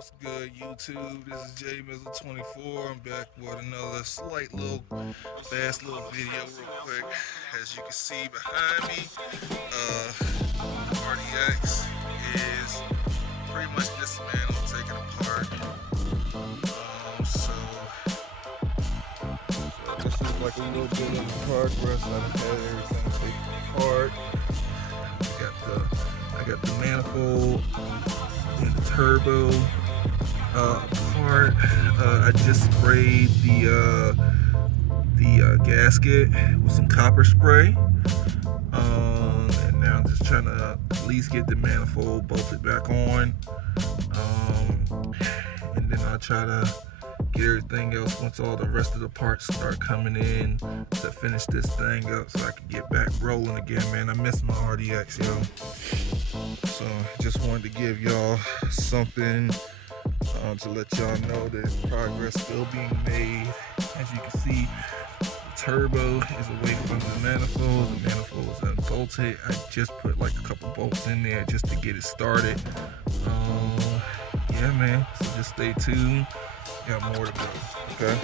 What's good, YouTube? This is J Mizzle 24. I'm back with another fast little video real quick. As you can see behind me, RDX is pretty much dismantled, taken apart. So this is like a little bit of progress. I've had everything taken apart. I got the manifold and the turbo apart. I just sprayed the gasket with some copper spray, and now I'm just trying to at least get the manifold bolted back on, and then I'll try to get everything else once all the rest of the parts start coming in to finish this thing up so I can get back rolling again. Man, I miss my RDX, yo. So just wanted to give y'all something to let y'all know that progress still being made. As you can see, the turbo is away from the manifold. The manifold is unbolted. I just put like a couple bolts in there just to get it started. Yeah, man. So just stay tuned. Got more to go. Okay.